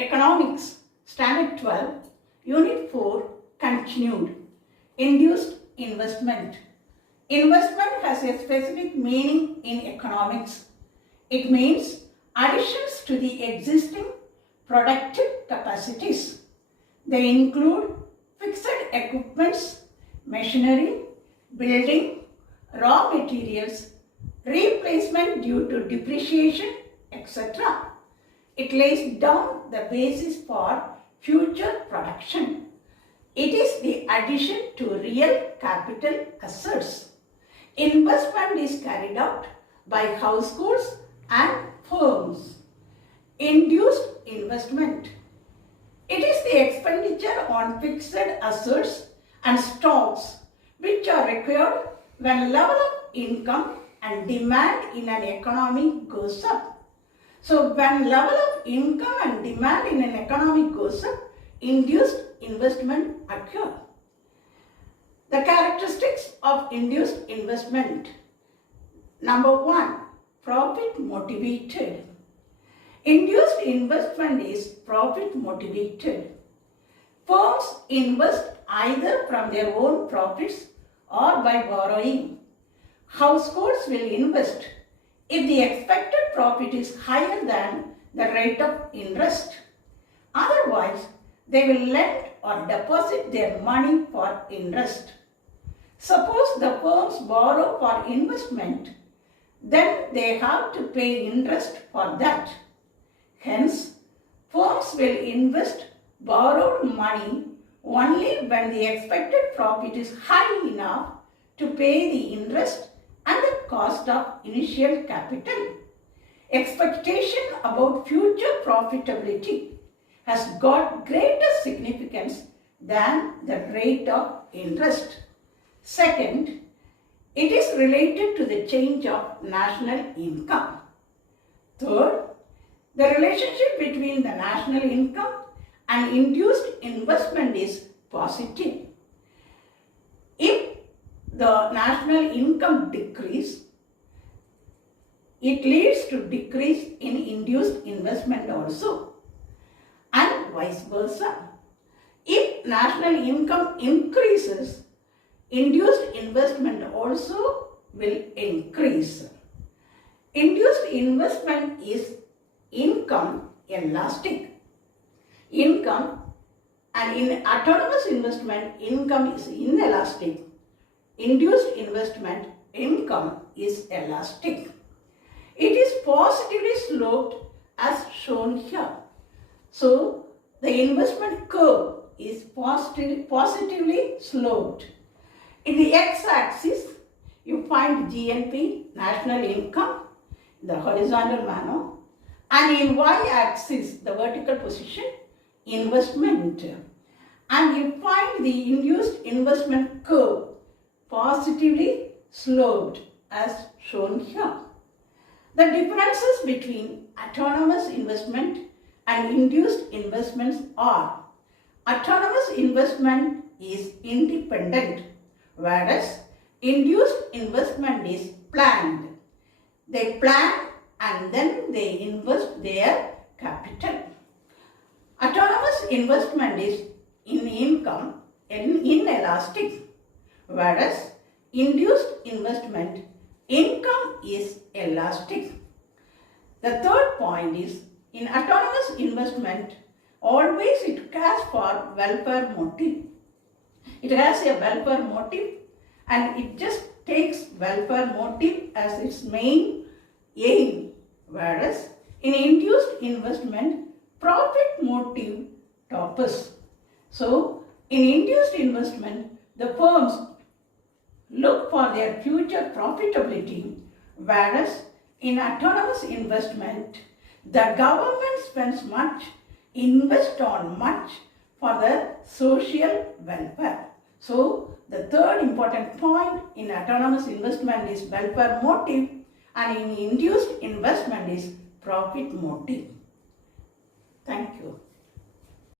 Economics, Standard 12, Unit 4, continued. Induced investment. Investment has a specific meaning in economics. It means additions to the existing productive capacities. They include fixed equipments, machinery, building, raw materials, replacement due to depreciation, etc. It lays down the basis for future production. It is the addition to real capital assets. Investment is carried out by households and firms. Induced investment. It is the expenditure on fixed assets and stocks which are required when level of income and demand in an economy goes up. So when level of income and demand in an economy goes up, induced investment occur. The characteristics of induced investment. Number 1, profit motivated. Induced investment is profit motivated. Firms invest either from their own profits or by borrowing. Households will invest if the expected profit is higher than the rate of interest. Otherwise, they will lend or deposit their money for interest. Suppose the firms borrow for investment, then they have to pay interest for that. Hence, firms will invest borrowed money only when the expected profit is high enough to pay the interest and the cost of initial capital. Expectation about future profitability has got greater significance than the rate of interest. Second, it is related to the change of national income. Third, the relationship between the national income and induced investment is positive. If the national income decrease, it leads to decrease in induced investment also, and vice versa. If national income increases, induced investment also will increase. Induced investment is income elastic. Income, and in autonomous investment, income is inelastic. Induced investment, income is elastic. It is positively sloped as shown here. So, the investment curve is positively sloped. In the x-axis, you find GNP, national income, the horizontal manner, and in y-axis, the vertical position, investment. And you find the induced investment curve positively sloped as shown here. The differences between autonomous investment and induced investments are: autonomous investment is independent, whereas induced investment is planned. They plan and then they invest their capital. Autonomous investment is in income inelastic, whereas induced investment income is elastic. The third point is, in autonomous investment, always it has for welfare motive. It has a welfare motive and it just takes welfare motive as its main aim, whereas in induced investment, profit motive toppers. So, in induced investment, the firms look for their future profitability, whereas in autonomous investment, the government spends much, invests on much for the social welfare. So, the third important point in autonomous investment is welfare motive, and in induced investment is profit motive. Thank you.